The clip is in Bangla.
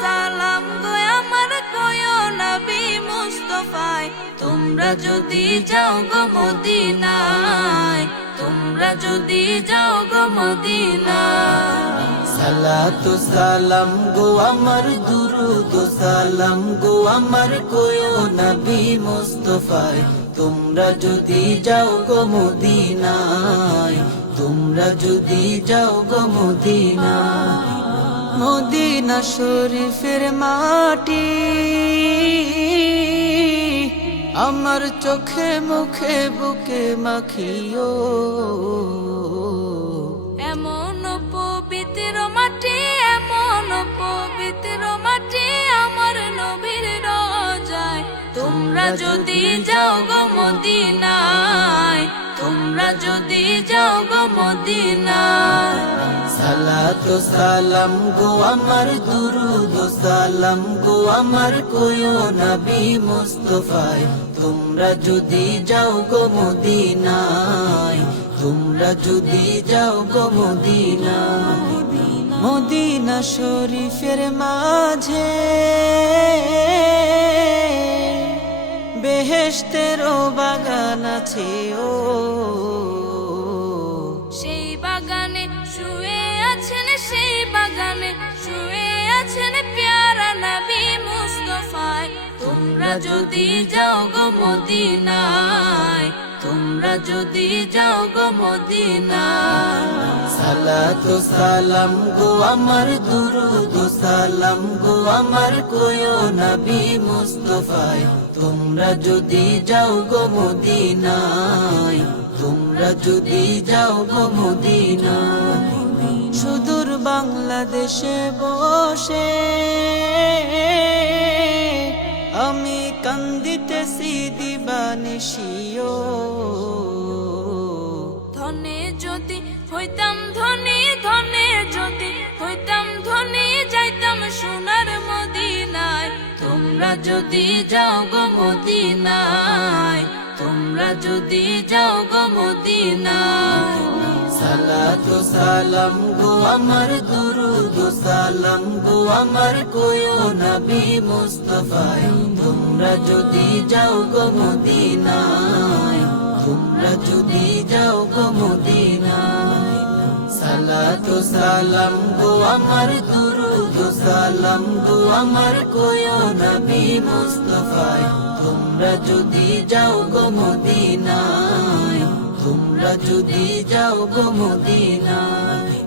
সালাম গো আমার কয়ো নবী মুস্তাফায়, তোমরা যদি যাও গো মদিনায়, তোমরা যদি যাও গো মদিনায়। সালাতু সালাম গো আমার দুরুদ সালাম গো আমার কয়ো নবী মুস্তাফায়, তোমরা যদি যাও গো মদিনায়, তোমরা যদি যাও গো মদিনায়। মদিনা শরীফের মাটি আমার চোখে মুখে বুকে মাখিও, এমন পবিত্র মাটি, এমন পবিত্র মাটি আমার নবীর রোজায়, তোমরা যদি যাও গো মদিনায়, তোমরা যদি যাও গো মদিনায়। সালাতু সালাম গো আমার দুরুদ সালাম গো আমার কয়ো নবী মুস্তাফায়, তোমরা যদি যাও গো মদিনায়, তোমরা যদি যাও গো মদিনায়। মদিনা শরীফের মাঝে বেহেশতেরও বাগান আছে ও, সেই বাগানে শুয়ে আছেন, সেই বাগানে শুয়ে আছেন প্যারা নবী মুস্তাফায়, তোমরা যদি যাও গো মদিনায়, তোমরা যদি যাও গো মদিনায়। সালাতু সালাম গো আমার দুরুদ সালাম গো আমার কয়ো নবী মুস্তাফায়, তোমরা যদি যাও গো মদিনায়, তোমরা যদি যাও গো মদিনায়। সুদূর বাংলাদেশে বসে আমি কান্দিতেছি দিবানিশিও, ধনে যদি হইতাম ধনী, ধনে যদি হইতাম ধনী, যাইতাম সোনার মদিনায়, তোমরা যদি যাও গো মদিনায়, তোমরা যদি যাও গো মদিনায়। সালাতু সালাম গো আমার দুরুদ সালাম গো আমার কয়ো নবী মুস্তাফায়, তোমরা যদি যাও গো মদিনায়, তোমরা যদি যাও গো মদিনায়। সালাতু সালাম গো আমার দুরুদ সালাম গো আমার কয়ো নবী মুস্তাফায়, তোমরা যদি যাও গো মদিনায়, তোমরা যদি যাও গো মদিনায়।